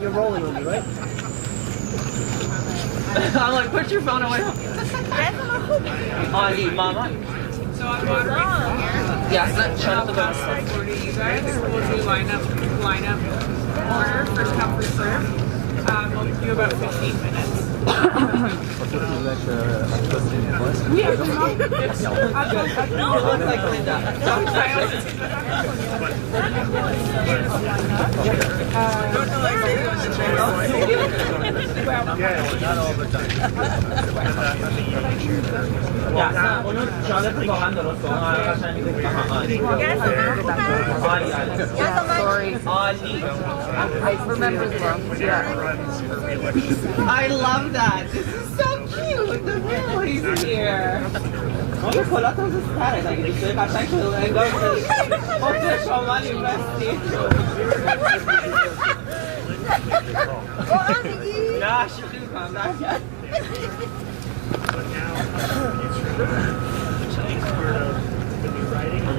you're rolling on me, right? I'm like, put your phone away. Ali, Mama. So I'm moderating from here. Yes, shut up the door. Order you guys. We'll do lineup order, first come, first serve. We'll do about 15 minutes. We have some. No, it looks like Linda. I remember the wrong. Yeah. I love that. This is so cute. The family's here. Mogę Polakom zostawić, tak jak się patrzę, to dobrze. Szamani bestii. Ja się chyba, tak?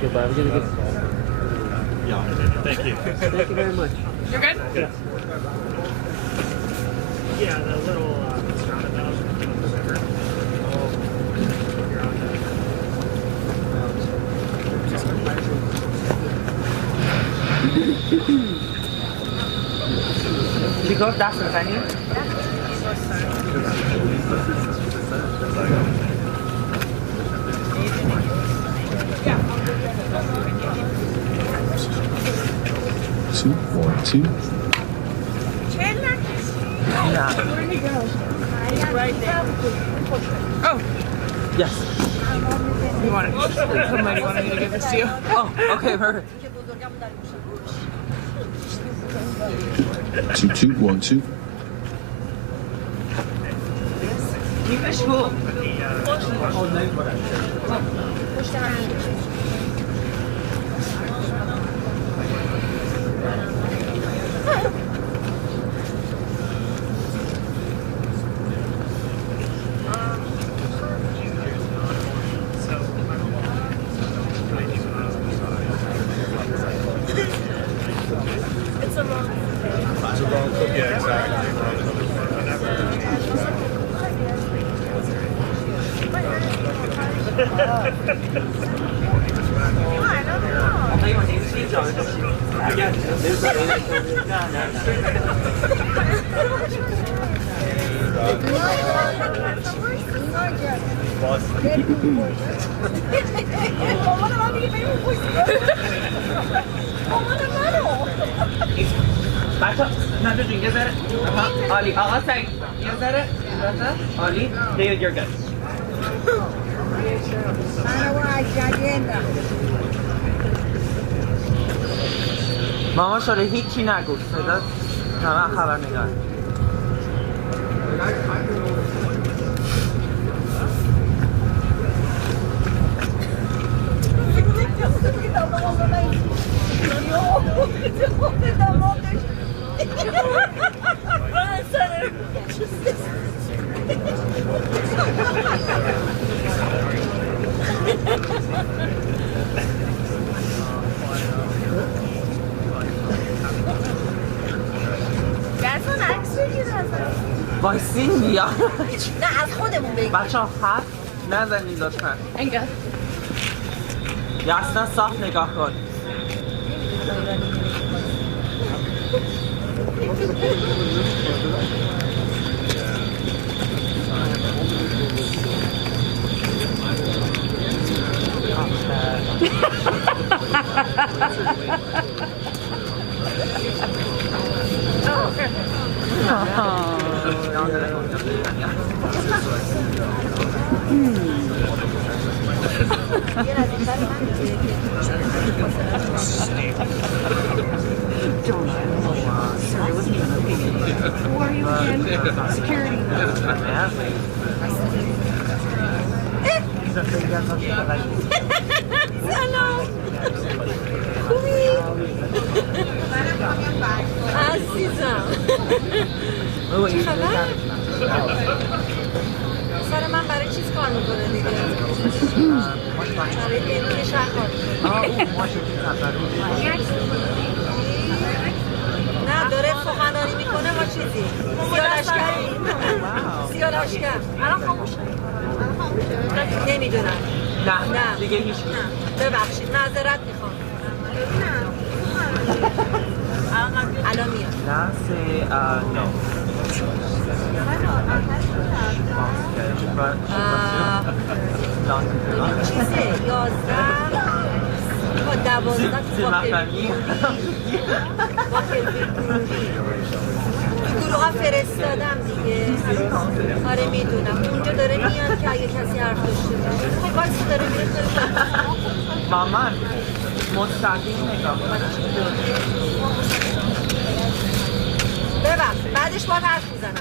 Goodbye. We're gonna get. Yeah. Thank you. Thank you very much. You're good? Yeah. Yeah, the little roundabout. Did you go if that's the venue? Two, 4, 2. Chandler? Yeah. Where'd he go? He's right there. Oh. Yes. You want it? Somebody wanted me to give this to you. Oh, okay, perfect. 2, 2, 1, 2. Keep it cool. Yeah, exactly. بچه نجا جون یه ذره عالی آقا سعید یه ذره عالی دیوید you're good ماما شده هیچی نگو صدا همه خبر نگار وایسین بیا نه از خودمون بگیم بچه ها حرف نزنید لطفا انگار یا اصلا صاف نگاه کن Who are you again? Security. سلام خوبی؟ عزیزم چه خبر؟ سر من برای چیز کار میکنه دیگه برای بیرون شهر کار میکنه نه داره سخنرانی میکنه ما چیزی سیالشگر الان خاموشه نمیدونم نه دیگه هیچ ببخشید معذرت میخوام الان میاد نه سه نو چیزه 11 با 12 تو گروه ها فرستادم دیگه آره میدونم اونجا داره میاد که اگه کسی حرف داشته باشه خب بایستی داره میره مامان مستقیم نگاه ببخش بعدش باید حرف میزنم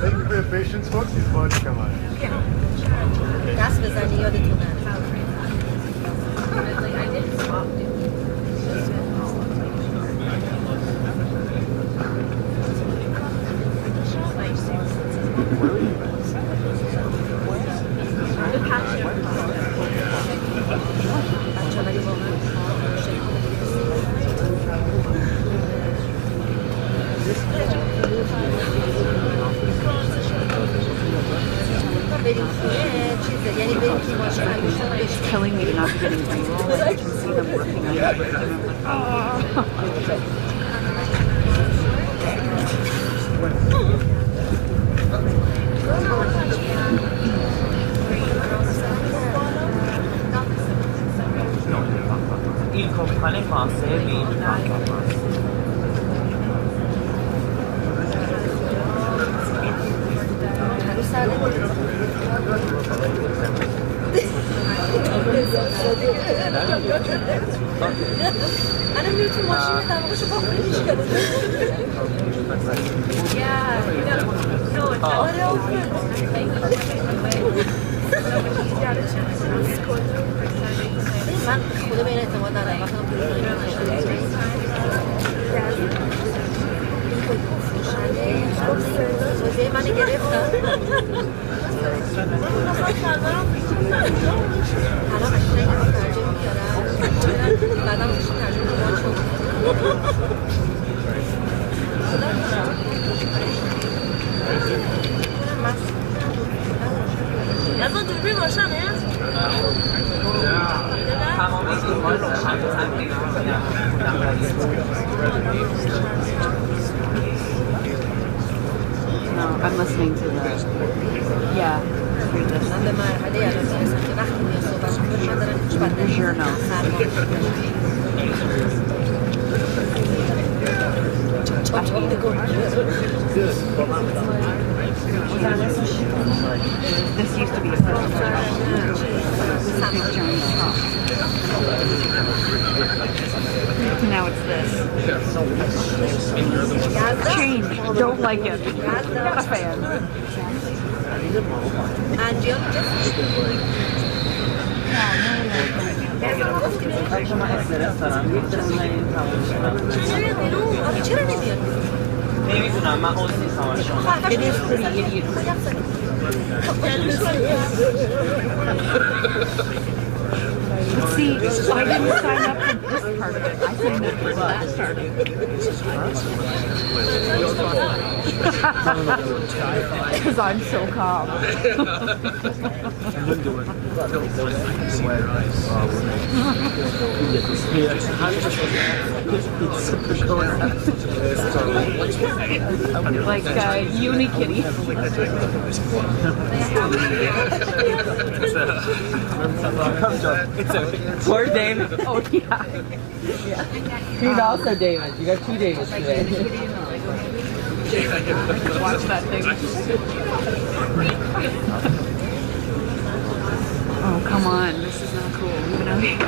Thank you for your patience, folks. He's about to come on. دست بزنی یادتونه Killing me to not be getting payroll. I can see them working on Il compagnie français, mais il parle pas français. الان میره تو ماشین دماغشو با خودش کرده من خدا به این اعتماد ندارم وقتی روزه من گرفتم الان قشنگ ترجمه میارم بعدم ترجمه Yazın dürbün başa ne? No, I'm listening to the... Yeah. Here's your notes. This used to be a picture on the top. Now it's this. Change. Don't like it. Not a fan. نمیدونم من حوض نیستم شما It is pretty idiot. But see, I didn't sign up for this part of it. I signed up for that part of it. Because I'm so calm. Like uni kitty. Poor David. Oh yeah. He's also David. You got 2 Davids today. Watch that thing. Oh come on, this is not cool. Even out here.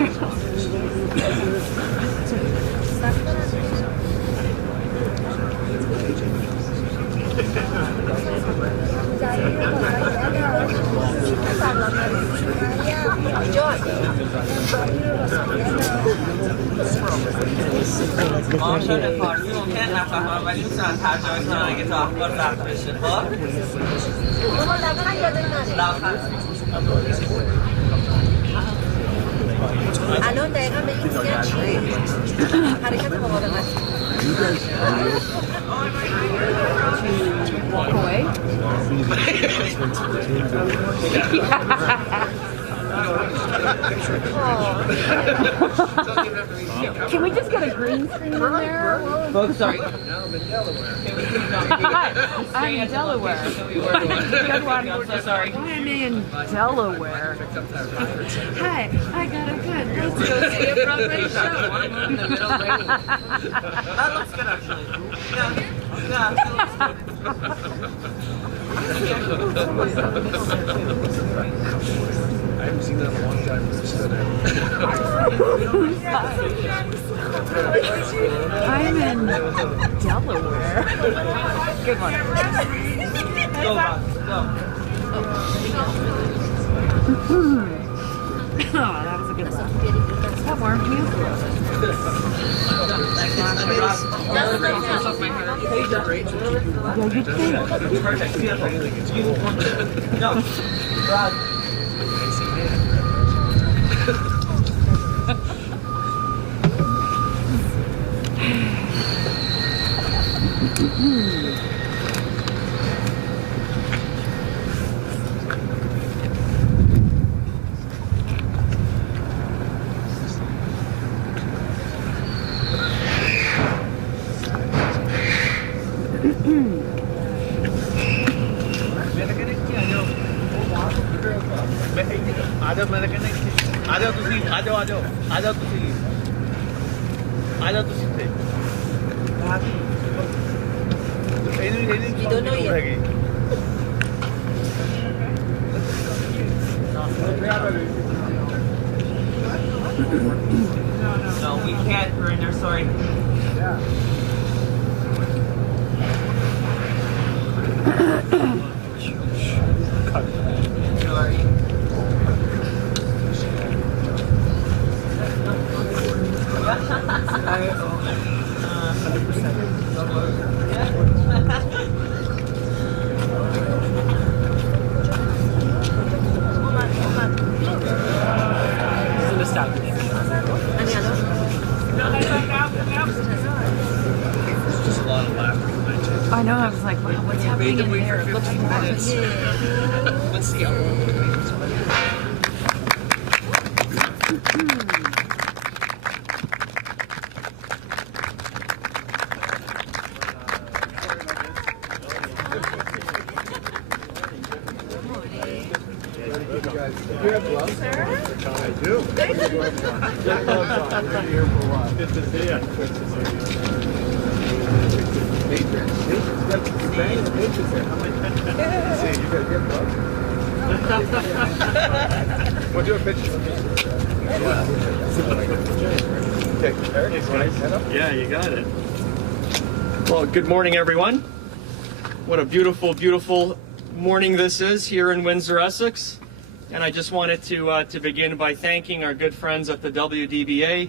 ممکن نفهمم ولی میتونم ترجمه کنم اگه تا اخبار رفت بشه خب؟ الان دقیقا به این میگن چی؟ حرکت مقاومت. Walk away. Can we just get a green screen in there? Folks, sorry. I'm in Delaware. Good one. I'm so sorry. I'm in Delaware. Hi, I got a good. Let's go see a Broadway show. That looks good actually. Yeah, I haven't seen that in a long time. I'm in Delaware. Good one. Go, Bob, go. Oh, that was a good one. That warmed me up. Yeah, you too. Perfect, beautiful. No, Rob. No, we can't, Verinder, sorry. Sorry. I know, I was like, wow, what's happening in there? It looks nice. Let's see how long it takes. You have gloves, Sarah? I do. Got gloves on. We're here for a while. Good to see you. Good to see you. Matrix. Matrix. Got the bang of the Matrix there. See, you guys get gloves? We'll do a picture. Okay, Eric, head up. Yeah, you got it. Well, good morning, everyone. What a beautiful, beautiful morning this is here in Windsor, Essex. And I just wanted to begin by thanking our good friends at the WDBA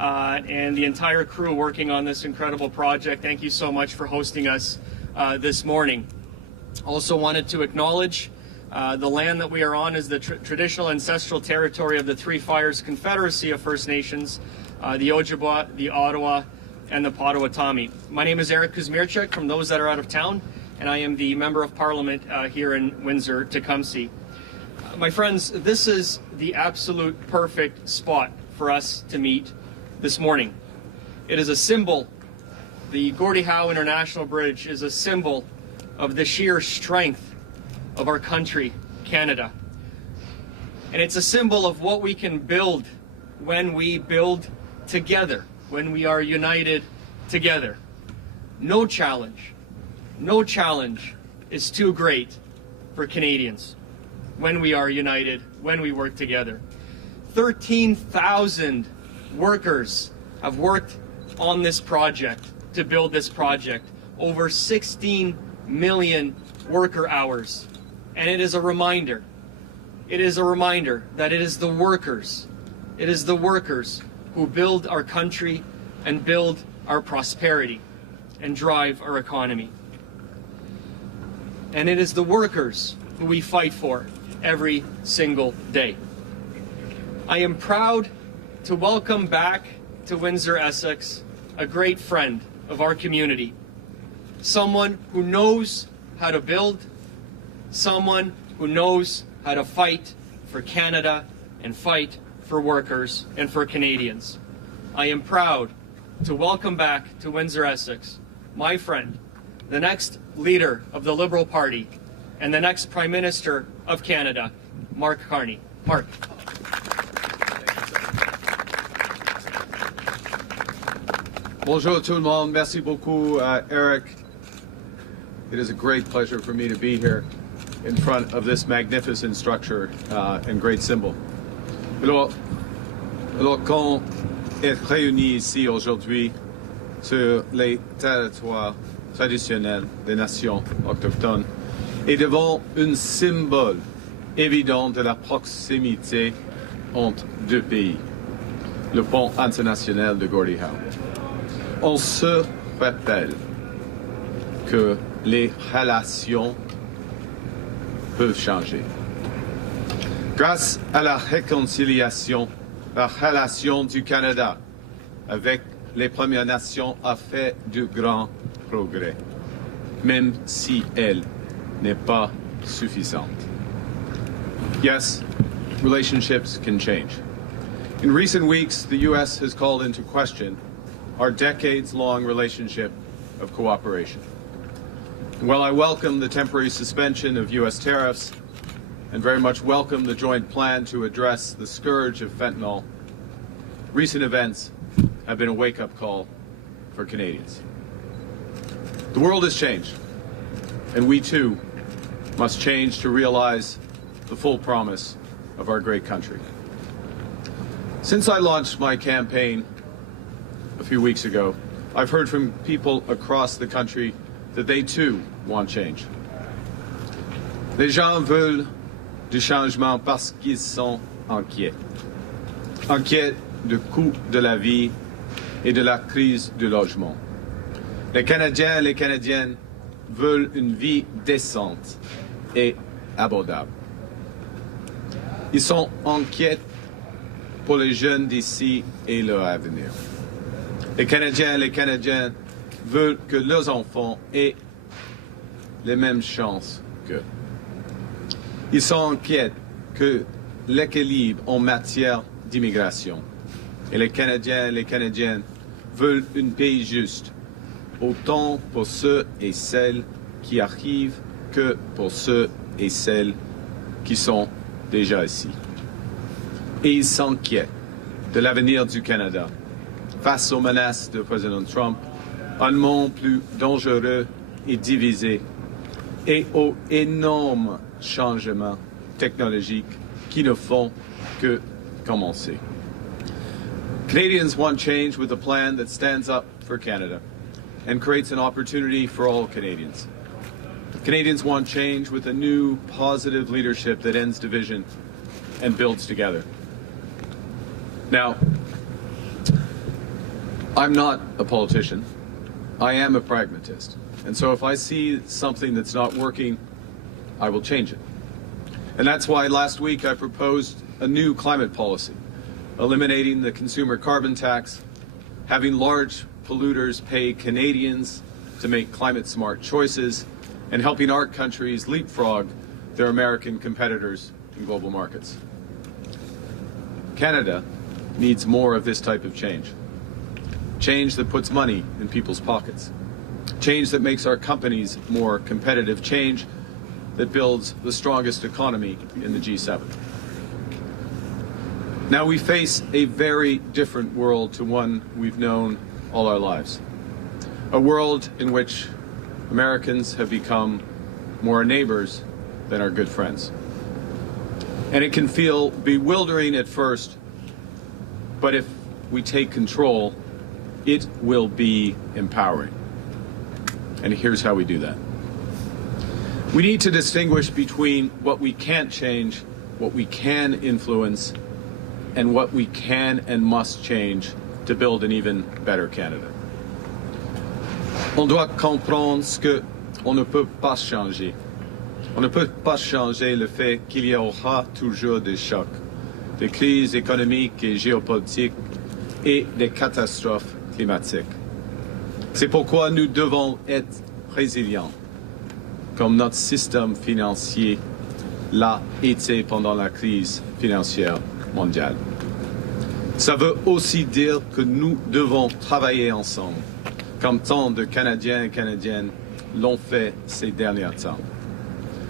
and the entire crew working on this incredible project. Thank you so much for hosting us this morning. Also wanted to acknowledge the land that we are on is the traditional ancestral territory of the Three Fires Confederacy of First Nations, the Ojibwa, the Ottawa, and the Potawatomi. My name is Eric Kuzmierczak from Those That Are Out of Town, and I am the Member of Parliament here in Windsor, Tecumseh. My friends, this is the absolute perfect spot for us to meet this morning. It is a symbol. The Gordie Howe International Bridge is a symbol of the sheer strength of our country, Canada. And it's a symbol of what we can build when we build together, when we are united together. No challenge is too great for Canadians when we are united, when we work together. 13,000 workers have worked on this project to build this project. Over 16 million worker hours. And it is a reminder that it is the workers who build our country and build our prosperity and drive our economy. And it is the workers who we fight for every single day. I am proud to welcome back to Windsor, Essex, a great friend of our community, someone who knows how to build, someone who knows how to fight for Canada and fight for workers and for Canadians. I am proud to welcome back to Windsor, Essex, my friend, the next leader of the Liberal Party and the next Prime Minister of Canada, Mark Carney. Mark. Bonjour tout le monde. Merci beaucoup, Eric. It is a great pleasure for me to be here in front of this magnificent structure and great symbol. Alors qu'on est réunis ici aujourd'hui sur les territoires traditionnels des nations autochtones et devant un symbole évident de la proximité entre deux pays, le pont international de Gordie Howe. On se rappelle que les relations peuvent changer. Grâce à la réconciliation, la relation du Canada avec les Premières Nations a fait de grands progrès, même si elle n'est pas suffisante. Yes, relationships can change. In recent weeks, the U.S. has called into question our decades-long relationship of cooperation. And while I welcome the temporary suspension of U.S. tariffs and very much welcome the joint plan to address the scourge of fentanyl, recent events have been a wake-up call for Canadians. The world has changed, and we too must change to realize the full promise of our great country. Since I launched my campaign a few weeks ago, I've heard from people across the country that they too want change. Les gens veulent du changement parce qu'ils sont inquiets. Inquiets du coût de la vie et de la crise du logement. Les Canadiens et les Canadiennes veulent une vie décente et abordable. Ils sont inquiets pour les jeunes d'ici et leur avenir. Les Canadiens et les Canadiennes veulent que leurs enfants aient les mêmes chances qu'eux. Ils sont inquiets que l'équilibre en matière d'immigration. Et les Canadiens et les Canadiennes veulent un pays juste, autant pour ceux et celles qui arrivent que pour ceux et celles qui sont déjà ici. Et ils s'inquiètent de l'avenir du Canada face aux menaces du président Trump, un monde plus dangereux et divisé, et aux énormes changements technologiques qui ne font que commencer. Canadians want change with a plan that stands up for Canada and creates an opportunity for all Canadians. Canadians want change with a new, positive leadership that ends division and builds together. Now, I'm not a politician. I am a pragmatist. And so if I see something that's not working, I will change it. And that's why last week I proposed a new climate policy, eliminating the consumer carbon tax, having large polluters pay Canadians to make climate-smart choices, and helping our countries leapfrog their American competitors in global markets. Canada needs more of this type of change. Change that puts money in people's pockets. Change that makes our companies more competitive. Change that builds the strongest economy in the G7. Now we face a very different world to one we've known all our lives. A world in which Americans have become more neighbors than our good friends. And it can feel bewildering at first, but if we take control, it will be empowering. And here's how we do that. We need to distinguish between what we can't change, what we can influence, and what we can and must change to build an even better Canada. On doit comprendre ce que on ne peut pas changer. On ne peut pas changer le fait qu'il y aura toujours des chocs, des crises économiques et géopolitiques et des catastrophes climatiques. C'est pourquoi nous devons être résilients, comme notre système financier l'a été pendant la crise financière mondiale. Ça veut aussi dire que nous devons travailler ensemble, comme tant de Canadiens et Canadiennes l'ont fait ces derniers temps.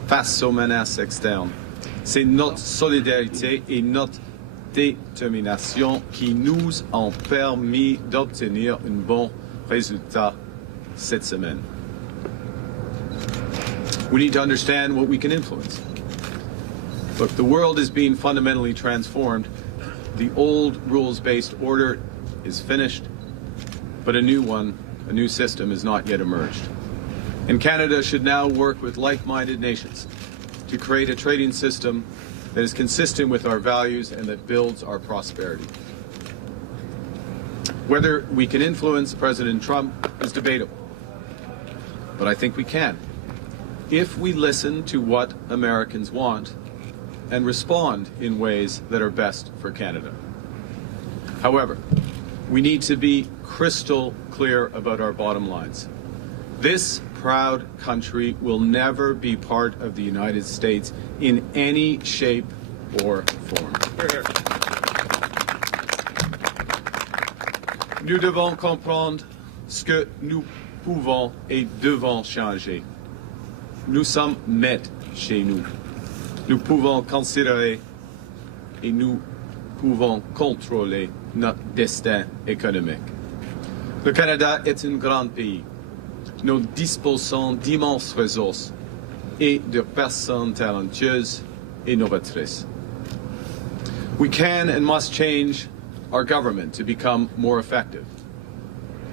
Face aux menaces externes, c'est notre solidarité et notre détermination qui nous ont permis d'obtenir un bon résultat cette semaine. We need to understand what we can influence. Look, the world is being fundamentally transformed. The old rules-based order is finished, but a new system has not yet emerged. And Canada should now work with like-minded nations to create a trading system that is consistent with our values and that builds our prosperity. Whether we can influence President Trump is debatable, but I think we can, if we listen to what Americans want and respond in ways that are best for Canada. However, we need to be crystal clear about our bottom lines. This proud country will never be part of the United States in any shape or form. Nous devons comprendre ce que nous pouvons et devons changer. Nous sommes maîtres chez nous. Nous pouvons considérer et nous pouvons contrôler notre destin économique. Le Canada est un grand pays. Nous disposons d'immenses ressources et de personnes talentueuses et novatrices. We can and must change our government to become more effective.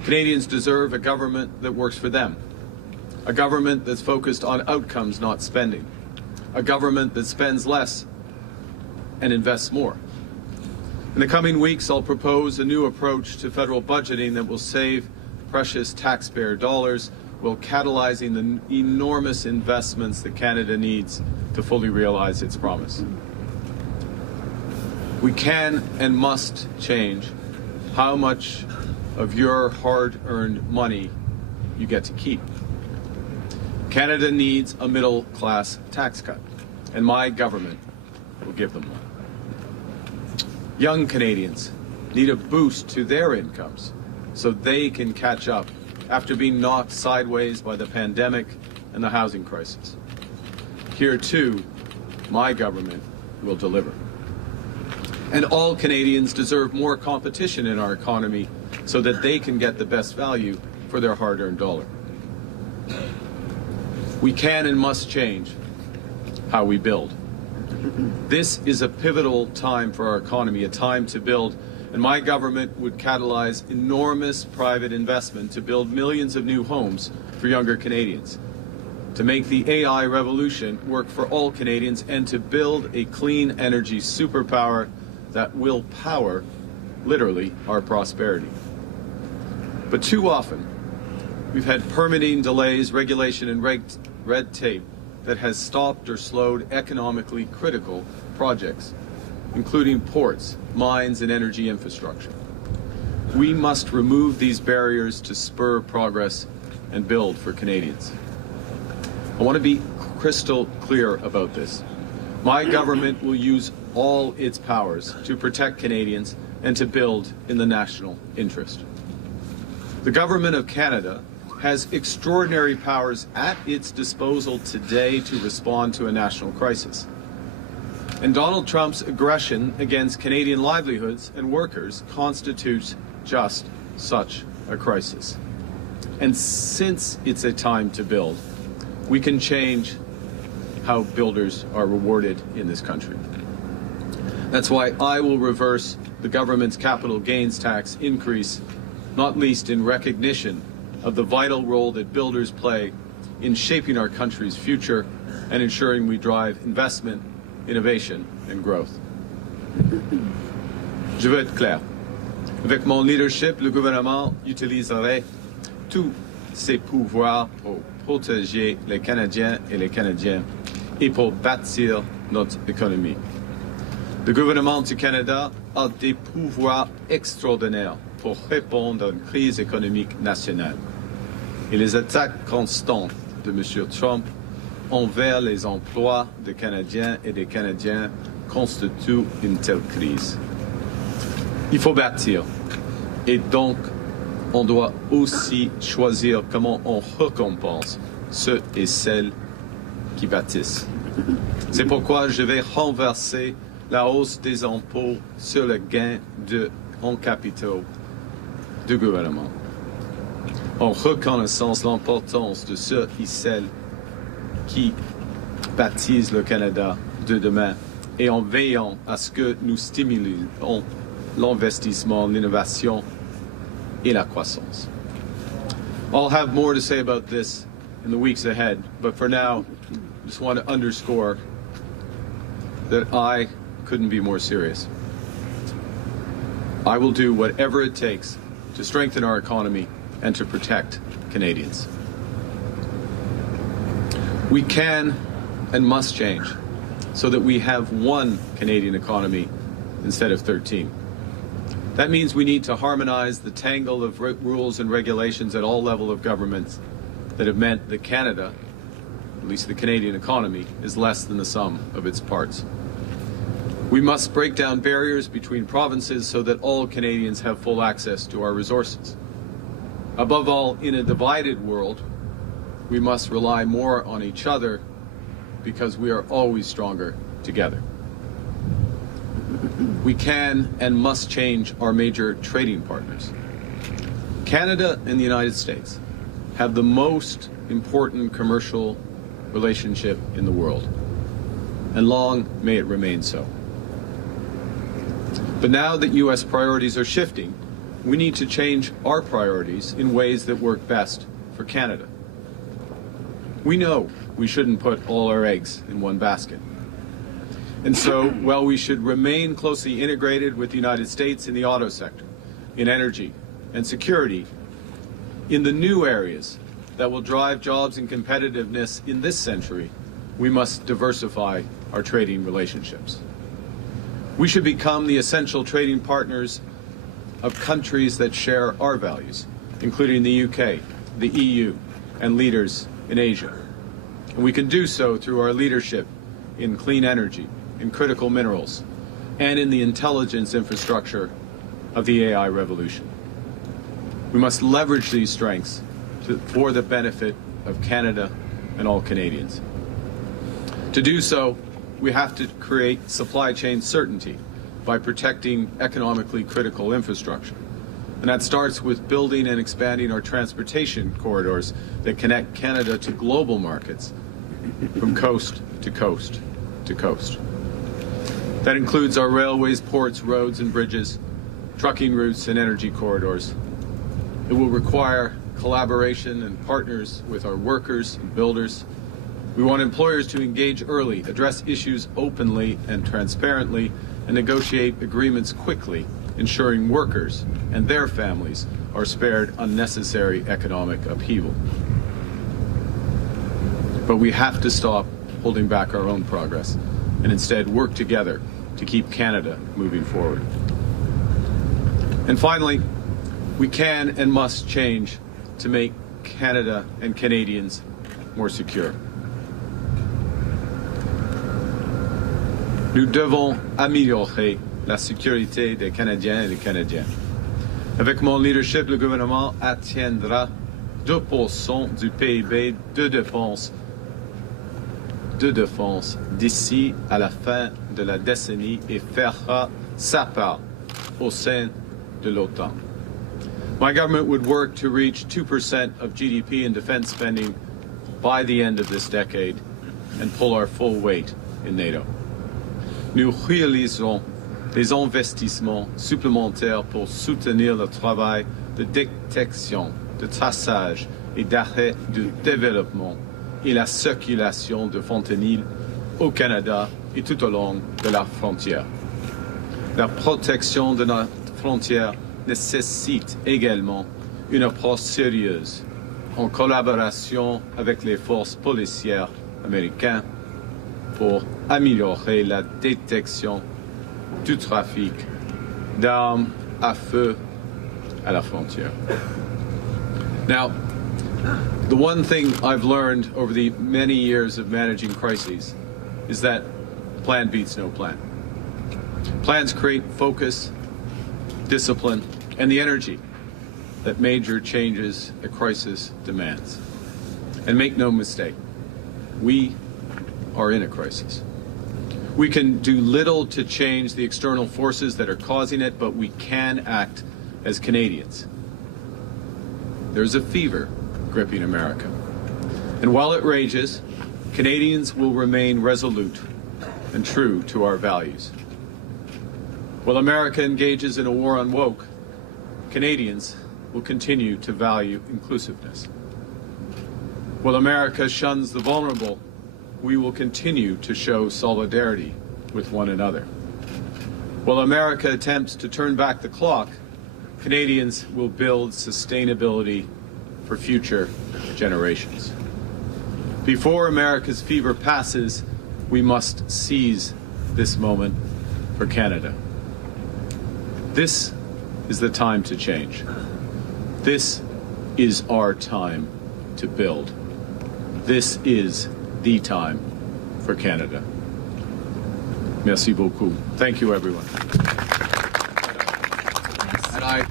Canadians deserve a government that works for them, a government that's focused on outcomes, not spending, a government that spends less and invests more. In the coming weeks, I'll propose a new approach to federal budgeting that will save precious taxpayer dollars while catalyzing the enormous investments that Canada needs to fully realize its promise. We can and must change how much of your hard-earned money you get to keep. Canada needs a middle-class tax cut, and my government will give them one. Young Canadians need a boost to their incomes so they can catch up after being knocked sideways by the pandemic and the housing crisis. Here, too, my government will deliver. And all Canadians deserve more competition in our economy so that they can get the best value for their hard-earned dollar. We can and must change how we build. This is a pivotal time for our economy, a time to build, and my government would catalyze enormous private investment to build millions of new homes for younger Canadians, to make the AI revolution work for all Canadians, and to build a clean energy superpower that will power, literally, our prosperity. But too often, we've had permitting delays, regulation, and red tape that has stopped or slowed economically critical projects, including ports, mines, and energy infrastructure. We must remove these barriers to spur progress and build for Canadians. I want to be crystal clear about this. My government will use all its powers to protect Canadians and to build in the national interest. The Government of Canada has extraordinary powers at its disposal today to respond to a national crisis. And Donald Trump's aggression against Canadian livelihoods and workers constitutes just such a crisis. And since it's a time to build, we can change how builders are rewarded in this country. That's why I will reverse the government's capital gains tax increase, not least in recognition of the vital role that builders play in shaping our country's future and ensuring we drive investment, innovation, and growth. Je veux être clair. Avec mon leadership, le gouvernement utiliserait tous ses pouvoirs pour protéger les Canadiens et les Canadiennes et pour bâtir notre économie. Le gouvernement du Canada a des pouvoirs extraordinaires pour répondre à une crise économique nationale. Et les attaques constantes de M. Trump envers les emplois des Canadiens et des Canadiens constituent une telle crise. Il faut bâtir. Et donc, on doit aussi choisir comment on récompense ceux et celles qui bâtissent. C'est pourquoi je vais renverser la hausse des impôts sur le gain en capitaux du gouvernement, en reconnaissant l'importance de ceux et celles qui bâtissent le Canada de demain et en veillant à ce que nous stimulions l'investissement, l'innovation et la croissance. I'll have more to say about this in the weeks ahead, but for now, I just want to underscore that I couldn't be more serious. I will do whatever it takes to strengthen our economy and to protect Canadians. We can and must change so that we have one Canadian economy instead of 13. That means we need to harmonize the tangle of rules and regulations at all levels of governments that have meant that Canada, at least the Canadian economy, is less than the sum of its parts. We must break down barriers between provinces so that all Canadians have full access to our resources. Above all, in a divided world, we must rely more on each other because we are always stronger together. We can and must change our major trading partners. Canada and the United States have the most important commercial relationship in the world, and long may it remain so. But now that U.S. priorities are shifting, we need to change our priorities in ways that work best for Canada. We know we shouldn't put all our eggs in one basket. And so, while we should remain closely integrated with the United States in the auto sector, in energy and security, in the new areas that will drive jobs and competitiveness in this century, we must diversify our trading relationships. We should become the essential trading partners of countries that share our values, including the UK, the EU, and leaders in Asia. And we can do so through our leadership in clean energy, in critical minerals, and in the intelligence infrastructure of the AI revolution. We must leverage these strengths for the benefit of Canada and all Canadians. To do so, we have to create supply chain certainty by protecting economically critical infrastructure. And that starts with building and expanding our transportation corridors that connect Canada to global markets from coast to coast to coast. That includes our railways, ports, roads and bridges, trucking routes and energy corridors. It will require collaboration and partners with our workers and builders. We want employers to engage early, address issues openly and transparently, and negotiate agreements quickly, ensuring workers and their families are spared unnecessary economic upheaval. But we have to stop holding back our own progress and instead work together to keep Canada moving forward. And finally, we can and must change to make Canada and Canadians more secure. Nous devons améliorer la sécurité des Canadiens et des Canadiennes. Avec mon leadership, le gouvernement atteindra 2% du PIB de défense d'ici à la fin de la décennie et fera sa part au sein de l'OTAN. My government would work to reach 2% of GDP in defense spending by the end of this decade and pull our full weight in NATO. Nous réaliserons des investissements supplémentaires pour soutenir le travail de détection, de traçage et d'arrêt du développement et la circulation de fentanyl au Canada et tout au long de la frontière. La protection de notre frontière nécessite également une approche sérieuse en collaboration avec les forces policières américaines pour améliorer la détection du trafic d'armes à feu à la frontière. Now, the one thing I've learned over the many years of managing crises is that plan beats no plan. Plans create focus, discipline, and the energy that major changes a crisis demands. And make no mistake, we are in a crisis. We can do little to change the external forces that are causing it, but we can act as Canadians. There's a fever gripping America. And while it rages, Canadians will remain resolute and true to our values. While America engages in a war on woke, Canadians will continue to value inclusiveness. While America shuns the vulnerable, we will continue to show solidarity with one another. While America attempts to turn back the clock, Canadians will build sustainability for future generations. Before America's fever passes, we must seize this moment for Canada. This is the time to change. This is our time to build. This is the time for Canada. Merci beaucoup. Thank you, everyone. And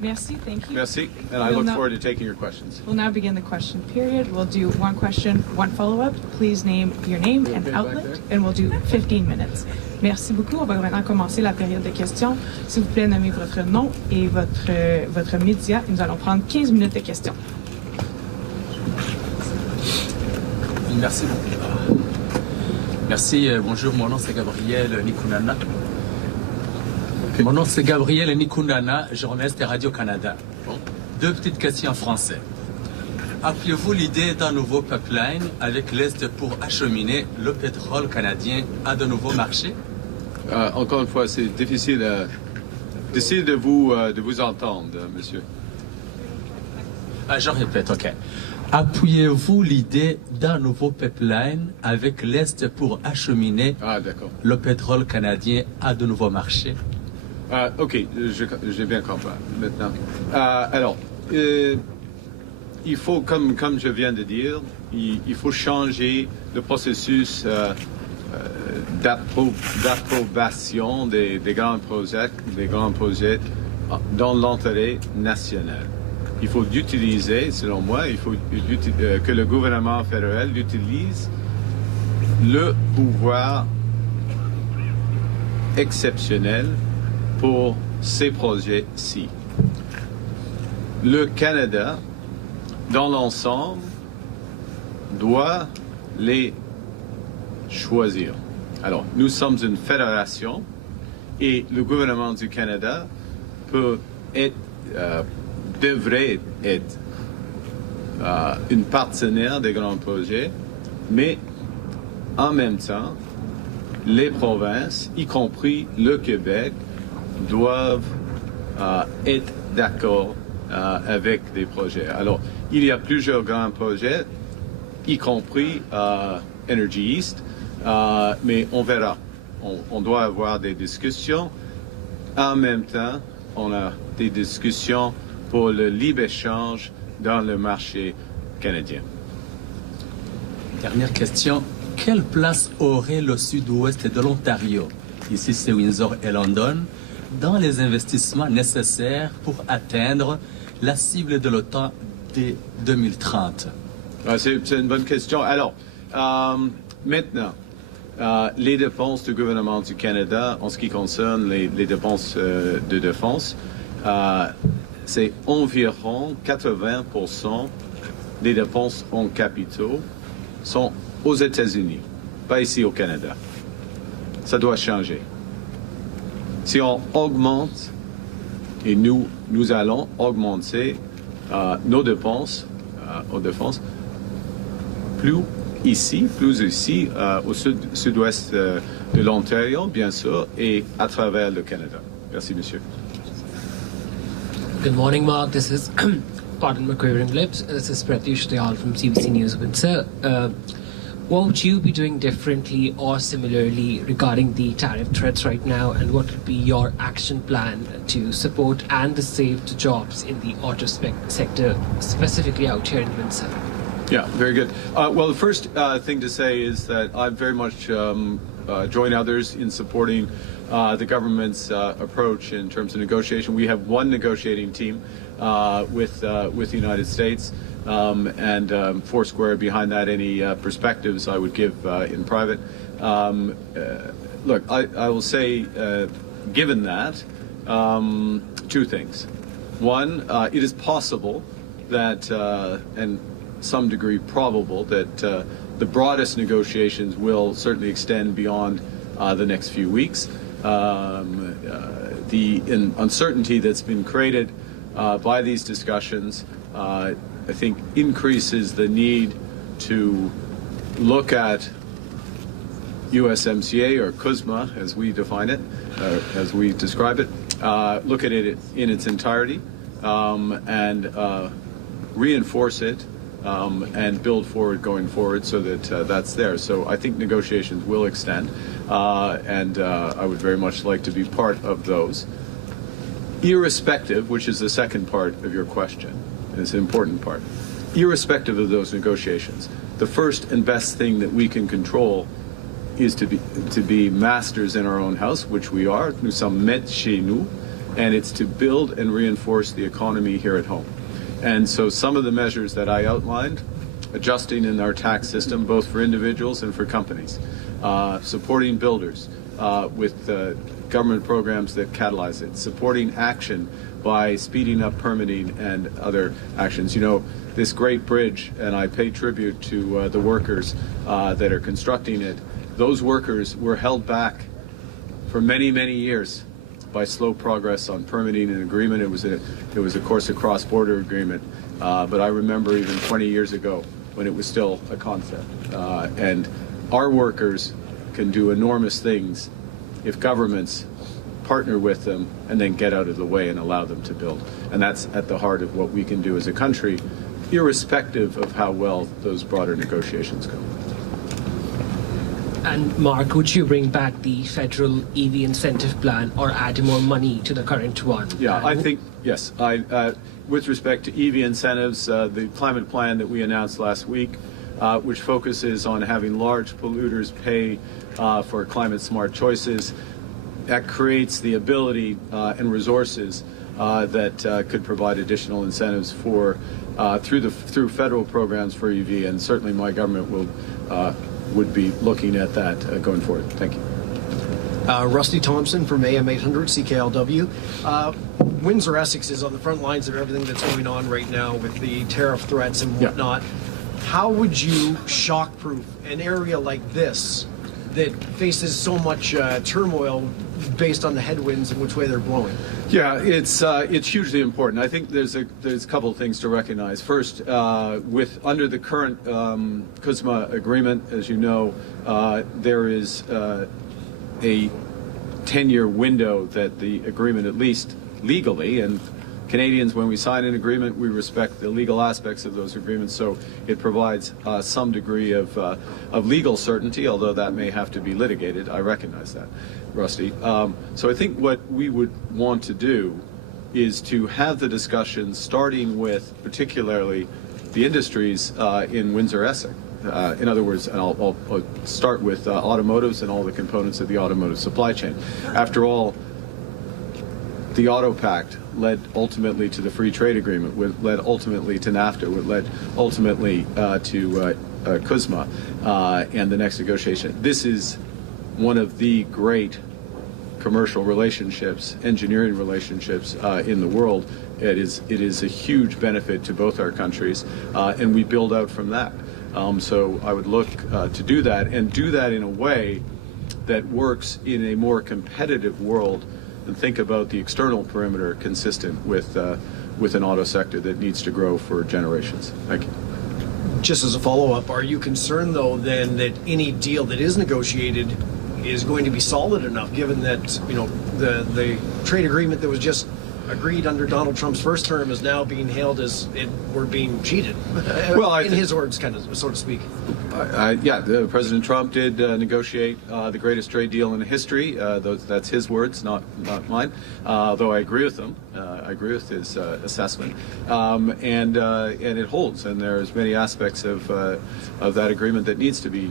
Merci, thank you. merci, and I look forward to taking your questions. We'll now begin the question period. We'll do one question, one follow-up. Please name your name and outlet, and we'll do 15 minutes. Merci beaucoup. On va maintenant commencer la période de questions. S'il vous plaît, nommez votre nom et votre média. Nous allons prendre 15 minutes de questions. Merci beaucoup. Merci, bonjour, mon nom c'est Gabriel Nikunana. Mon nom c'est Gabriel Nikunana, journaliste de Radio-Canada. Deux petites questions en français. Appuyez-vous l'idée d'un nouveau pipeline avec l'Est pour acheminer le pétrole canadien à de nouveaux marchés? Encore une fois, c'est difficile de vous entendre, monsieur. Je répète, ok. Appuyez-vous l'idée d'un nouveau pipeline avec l'Est pour acheminer le pétrole canadien à de nouveaux marchés? Ok, j'ai bien compris maintenant. Alors, il faut, comme je viens de dire, il faut changer le processus d'approbation des grands projets dans l'intérêt national. Il faut utiliser, selon moi, que le gouvernement fédéral utilise le pouvoir exceptionnel pour ces projets-ci. Le Canada, dans l'ensemble, doit les choisir. Alors, nous sommes une fédération et le gouvernement du Canada devrait être une partenaire des grands projets, mais en même temps, les provinces, y compris le Québec, doivent être d'accord avec des projets. Alors, il y a plusieurs grands projets, y compris Energy East, mais on verra. On doit avoir des discussions. En même temps, on a des discussions pour le libre-échange dans le marché canadien. Dernière question. quelle place aurait le sud-ouest de l'Ontario, ici c'est Windsor et London, dans les investissements nécessaires pour atteindre la cible de l'OTAN dès 2030? C'est une bonne question. Alors, maintenant, les dépenses du gouvernement du Canada en ce qui concerne les dépenses de défense, c'est environ 80% des dépenses en capitaux sont aux États-Unis, pas ici au Canada. Ça doit changer. Si on augmente, et nous allons augmenter nos dépenses en défense, plus ici au sud-ouest de l'Ontario, bien sûr, et à travers le Canada. Merci, monsieur. Good morning, Mark. This is, pardon my quivering lips, this is Pratyush Dayal from CBC News Windsor. What would you be doing differently or similarly regarding the tariff threats right now, and what would be your action plan to support and to save the jobs in the auto sector, specifically out here in Windsor? Yeah, very good. Well, the first thing to say is that I very much join others in supporting the government's approach in terms of negotiation. We have one negotiating team with the United States, and foursquare behind that any perspectives I would give in private. Look, I will say, given that, two things. One, it is possible that, and some degree probable, that the broadest negotiations will certainly extend beyond the next few weeks. The uncertainty that's been created by these discussions, I think, increases the need to look at USMCA, or CUSMA as we define it, as we describe it, look at it in its entirety, and reinforce it and build forward going forward so that that's there. So I think negotiations will extend, and I would very much like to be part of those. Irrespective, which is the second part of your question, and it's an important part, irrespective of those negotiations, the first and best thing that we can control is to be masters in our own house, which we are. Nous sommes maîtres chez nous, and it's to build and reinforce the economy here at home. And so some of the measures that I outlined, adjusting in our tax system, both for individuals and for companies, supporting builders with government programs that catalyze it, supporting action by speeding up permitting and other actions. You know, this great bridge, and I pay tribute to the workers that are constructing it, those workers were held back for many, many years by slow progress on permitting and agreement. It was, of course, a cross-border agreement, but I remember even 20 years ago when it was still a concept. And our workers can do enormous things if governments partner with them and then get out of the way and allow them to build. And that's at the heart of what we can do as a country, irrespective of how well those broader negotiations go. And Mark, would you bring back the federal EV incentive plan or add more money to the current one? Yeah, I think, yes. With respect to EV incentives, the climate plan that we announced last week, which focuses on having large polluters pay for climate smart choices, that creates the ability and resources that could provide additional incentives for through federal programs for EV, and certainly my government would be looking at that going forward. Thank you. Rusty Thompson from AM 800 CKLW. Windsor, Essex is on the front lines of everything that's going on right now with the tariff threats and whatnot. Yeah. How would you shockproof an area like this that faces so much turmoil based on the headwinds and which way they're blowing? Yeah, it's hugely important. I think there's a couple of things to recognize. First, under the current CUSMA agreement, as you know, there is a 10-year window that the agreement, at least legally, and Canadians, when we sign an agreement, we respect the legal aspects of those agreements, so it provides some degree of legal certainty, although that may have to be litigated. I recognize that, Rusty. So I think what we would want to do is to have the discussion starting with particularly the industries in Windsor, Essex, In other words, and I'll start with automotives and all the components of the automotive supply chain. After all, the Auto Pact led ultimately to the Free Trade Agreement, led ultimately to NAFTA, led ultimately to CUSMA and the next negotiation. This is one of the great commercial relationships, engineering relationships in the world. It is a huge benefit to both our countries, and we build out from that. So I would look to do that, and do that in a way that works in a more competitive world, and think about the external perimeter consistent with an auto sector that needs to grow for generations. Thank you. Just as a follow-up, are you concerned, though, then, that any deal that is negotiated is going to be solid enough, given that, you know, the trade agreement that was just agreed under Donald Trump's first term is now being hailed as we're being cheated? Well, in his words, kind of, so to speak. President Trump did negotiate the greatest trade deal in history. That's his words, not mine. Though I agree with him. I agree with his assessment, and it holds. And there's many aspects of that agreement that needs to be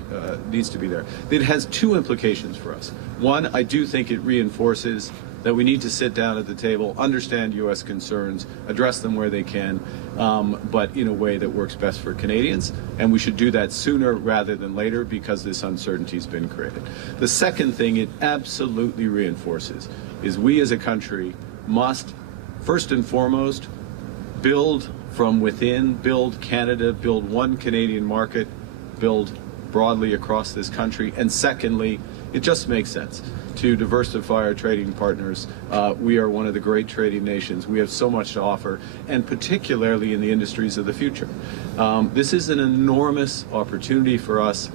there. It has two implications for us. One, I do think it reinforces that we need to sit down at the table, understand U.S. concerns, address them where they can, but in a way that works best for Canadians. And we should do that sooner rather than later, because this uncertainty has been created. The second thing it absolutely reinforces is we as a country must, first and foremost, build from within, build Canada, build one Canadian market, build broadly across this country. And secondly, it just makes sense to diversify our trading partners. We are one of the great trading nations. We have so much to offer, and particularly in the industries of the future. This is an enormous opportunity for us.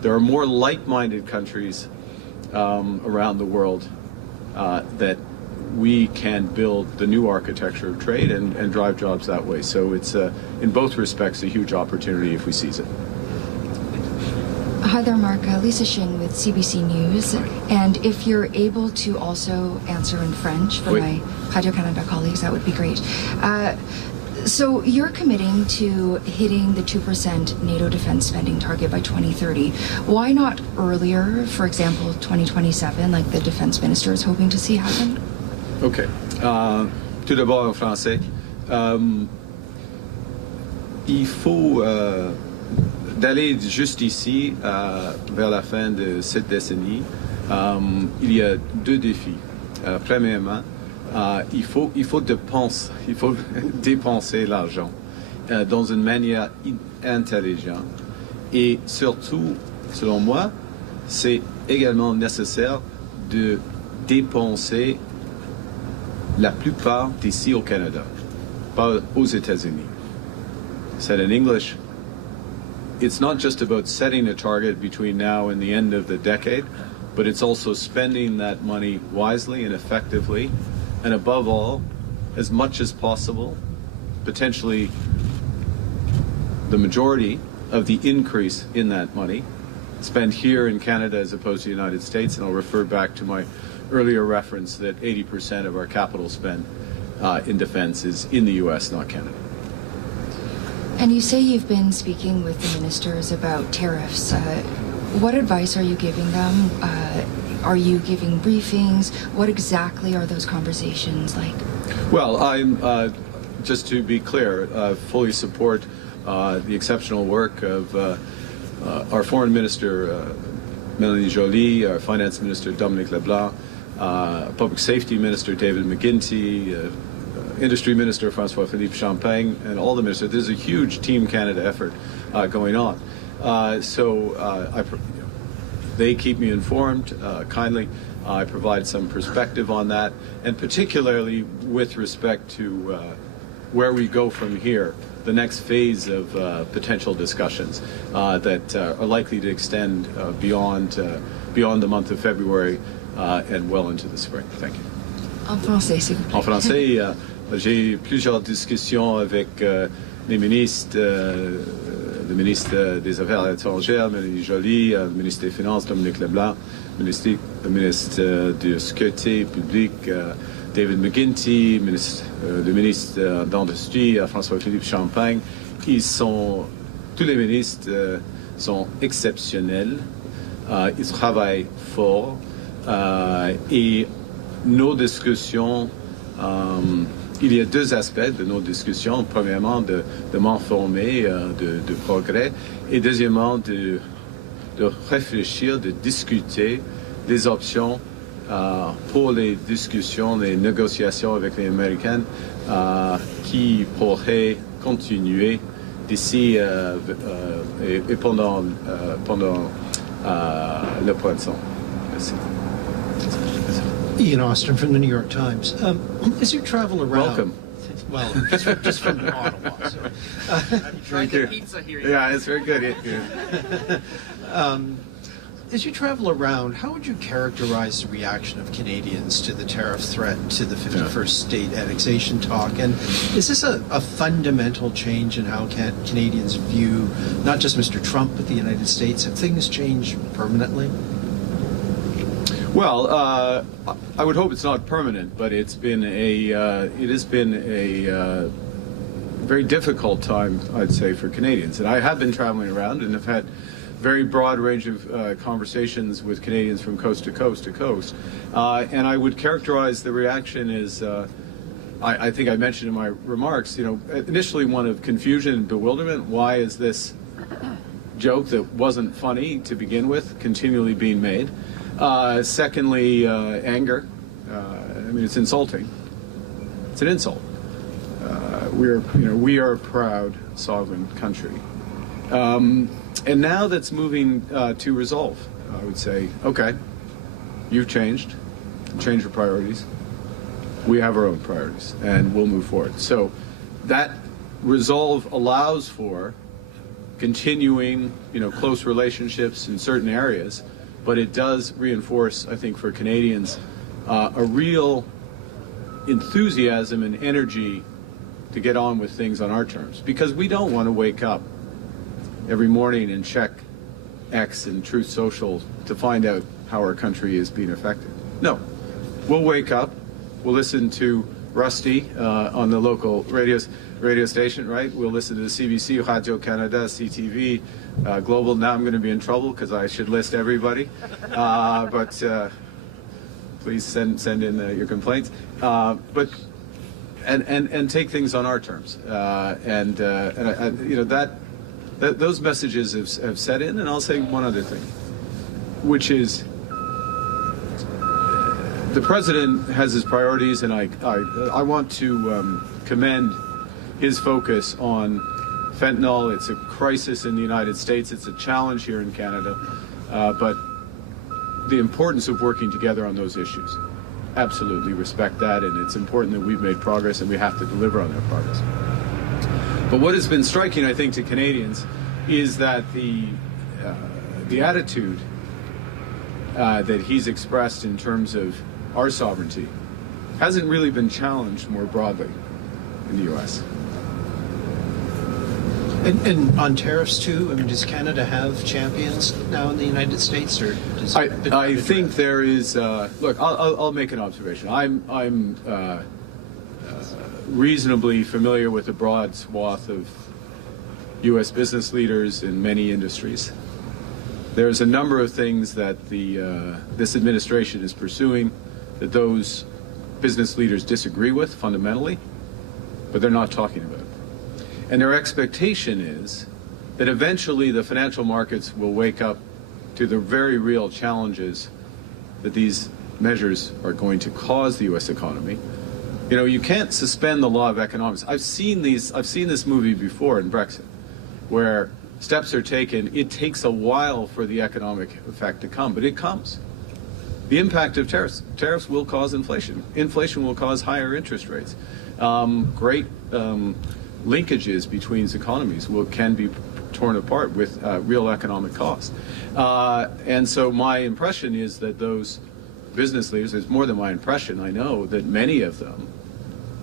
There are more like-minded countries around the world that we can build the new architecture of trade and drive jobs that way. So it's, in both respects, a huge opportunity if we seize it. Hi there, Mark. Lisa Shing with CBC News. And if you're able to also answer in French for my Radio-Canada colleagues, that would be great. So you're committing to hitting the 2% NATO defense spending target by 2030. Why not earlier, for example, 2027, like the defense minister is hoping to see happen? OK. Tout d'abord en français. Il faut d'aller juste ici, vers la fin de cette décennie. Il y a deux défis. Premièrement, il faut dépenser l'argent dans une manière intelligente. Et surtout, selon moi, c'est également nécessaire de dépenser la plupart d'ici au Canada, pas aux États-Unis. Said in English, it's not just about setting a target between now and the end of the decade, but it's also spending that money wisely and effectively, and above all, as much as possible, potentially the majority of the increase in that money spent here in Canada as opposed to the United States. And I'll refer back to my earlier reference that 80% of our capital spend in defense is in the U.S., not Canada. And you say you've been speaking with the ministers about tariffs. What advice are you giving them? Are you giving briefings? What exactly are those conversations like? Well, I'm, just to be clear, fully support the exceptional work of our Foreign Minister, Mélanie Joly, our Finance Minister, Dominique Leblanc, Public Safety Minister, David McGuinty, Industry Minister François-Philippe Champagne, and all the ministers. There's a huge Team Canada effort going on. They keep me informed kindly. I provide some perspective on that, and particularly with respect to where we go from here, the next phase of potential discussions that are likely to extend beyond the month of February and well into the spring. Thank you. En français, s'il vous plaît. En français, j'ai plusieurs discussions avec les ministres, le ministre des Affaires étrangères, Mélanie Joly, le ministre des Finances, Dominique Leblanc, le ministre de Sécurité publique, David McGuinty, le ministre d'Industrie, François-Philippe Champagne. Ils sont tous les ministres sont exceptionnels. Ils travaillent fort et nos discussions, il y a deux aspects de nos discussions. Premièrement, de m'informer de progrès et deuxièmement, de réfléchir, de discuter des options pour les discussions, les négociations avec les Américains qui pourraient continuer d'ici et pendant le printemps. Merci. Ian Austin from the New York Times. As you travel around... Welcome. Well, just from Ottawa. So, Thank you. Yeah, it's very good. as you travel around, how would you characterize the reaction of Canadians to the tariff threat, to the 51st state annexation talk? And is this a fundamental change in how Canadians view not just Mr. Trump, but the United States? Have things changed permanently? Well, I would hope it's not permanent, but it has been a very difficult time, I'd say, for Canadians. And I have been traveling around and have had very broad range of conversations with Canadians from coast to coast to coast. And I would characterize the reaction as, I think I mentioned in my remarks, initially one of confusion and bewilderment. Why is this joke that wasn't funny to begin with continually being made? Secondly, anger. It's insulting. It's an insult. We are a proud sovereign country. And now that's moving to resolve. I would say, okay, you've changed your priorities. We have our own priorities, and we'll move forward. So that resolve allows for continuing, close relationships in certain areas, but it does reinforce, I think, for Canadians, a real enthusiasm and energy to get on with things on our terms, because we don't want to wake up every morning and check X and Truth Social to find out how our country is being affected. No, we'll wake up, we'll listen to Rusty on the local radio station, right? We'll listen to the CBC, Radio Canada, CTV, Global. Now I'm going to be in trouble because I should list everybody, but please send in your complaints. And take things on our terms, those messages have set in. And I'll say one other thing, which is the president has his priorities, and I want to commend his focus on fentanyl. It's a crisis in the United States. It's a challenge here in Canada, but the importance of working together on those issues. Absolutely respect that, and it's important that we've made progress and we have to deliver on that progress. But what has been striking, I think, to Canadians is that the attitude that he's expressed in terms of our sovereignty hasn't really been challenged more broadly in the U.S. And on tariffs too, does Canada have champions now in the United States, or does I think there is. Look, I'll make an observation. I'm reasonably familiar with a broad swath of U.S. business leaders in many industries. There's a number of things that this administration is pursuing that those business leaders disagree with fundamentally, but they're not talking about it. And their expectation is that eventually the financial markets will wake up to the very real challenges that these measures are going to cause the U.S. economy. You can't suspend the law of economics. I've seen this movie before in Brexit, where steps are taken. It takes a while for the economic effect to come, but it comes. The impact of tariffs will cause inflation. Inflation will cause higher interest rates. Great linkages between economies can be torn apart with real economic cost. And so my impression is that those business leaders, it's more than my impression, I know that many of them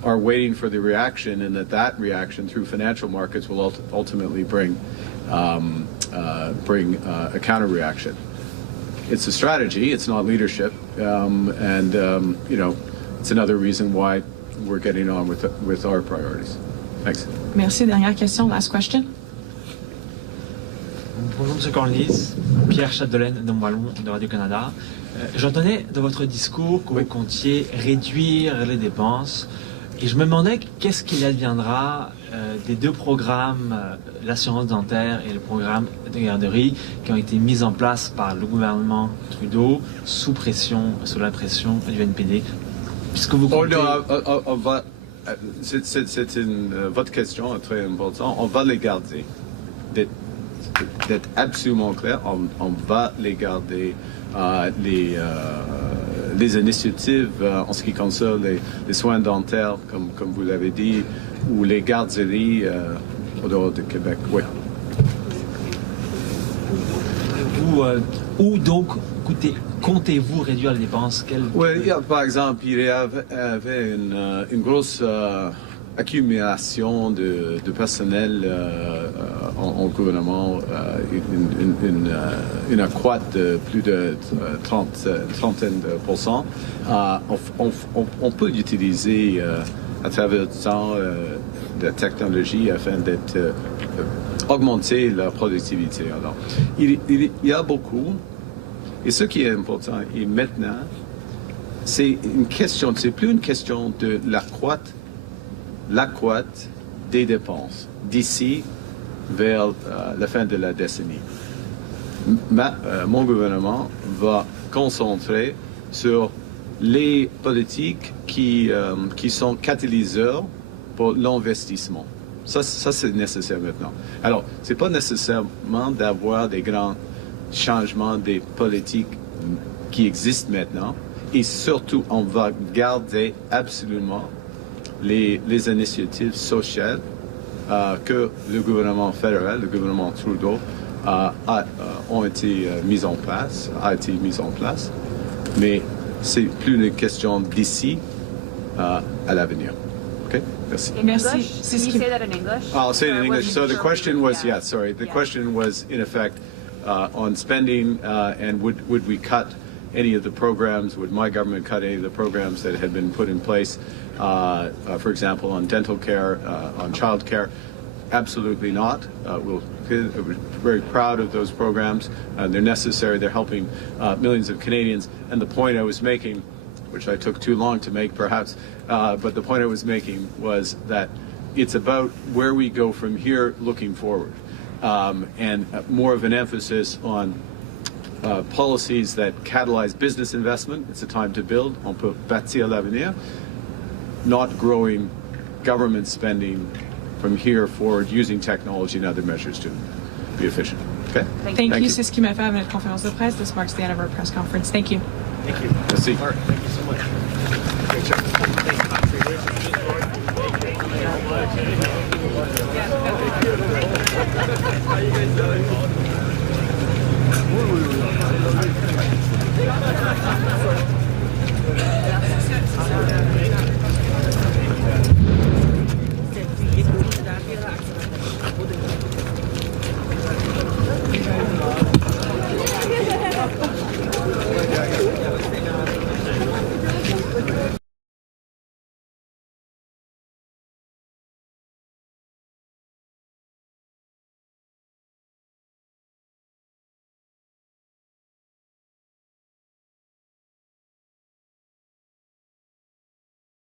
are waiting for the reaction, and that reaction through financial markets will ultimately bring a counter reaction. It's a strategy, it's not leadership, it's another reason why we're getting on with our priorities. Thanks. Merci. Dernière question, last question. Bonjour Monsieur Cornlis, Pierre Chapdelaine de Wallon de Radio-Canada. J'entendais dans votre discours que vous comptiez réduire les dépenses et je me demandais qu'est-ce qu'il adviendra des deux programmes, l'assurance dentaire et le programme de garderie, qui ont été mis en place par le gouvernement Trudeau sous la pression du NPD. Puisque vous comptez... C'est votre question est très importante. On va les garder. D'être absolument clair, on va les garder. Les initiatives en ce qui concerne les soins dentaires, comme vous l'avez dit, ou les garderies au dehors de Québec, oui. Où donc comptez-vous réduire les dépenses? Oui, par exemple, il y avait une grosse accumulation de personnel en gouvernement, une accroître de plus de trentaine de pourcents. On peut utiliser à travers le temps la technologie afin d'augmenter la productivité. Alors, il y a beaucoup. Et ce qui est important, et maintenant, c'est plus une question de l'accroître des dépenses d'ici vers la fin de la décennie. Mon gouvernement va concentrer sur les politiques qui sont catalyseurs pour l'investissement. Ça c'est nécessaire maintenant. Alors, c'est pas nécessairement d'avoir des grands changements des politiques qui existent maintenant, et surtout, on va garder absolument les initiatives sociales que le gouvernement fédéral, le gouvernement Trudeau, a été mis en place, mais c'est plus une question d'ici à l'avenir. Okay? Merci. Merci. Can you say that in English? I'll say it in Or English. was So the it- question was, Yeah. the question was in effect on spending and would we cut any of the programs? Would my government cut any of the programs that had been put in place? For example, on dental care, on child care? Absolutely not. We're very proud of those programs. They're necessary. They're helping millions of Canadians. And the point I was making, which I took too long to make perhaps, but the point I was making was that it's about where we go from here looking forward. And more of an emphasis on policies that catalyze business investment. It's a time to build. On peut bâtir l'avenir. Not growing government spending from here forward using technology and other measures to be efficient. Okay? Thank you. C'est ce qui m'a fait à notre conférence de presse. This marks the end of our press conference. Thank you. Thank you. Merci. Mark, thank you so much. Great job. Thanks, Patrick.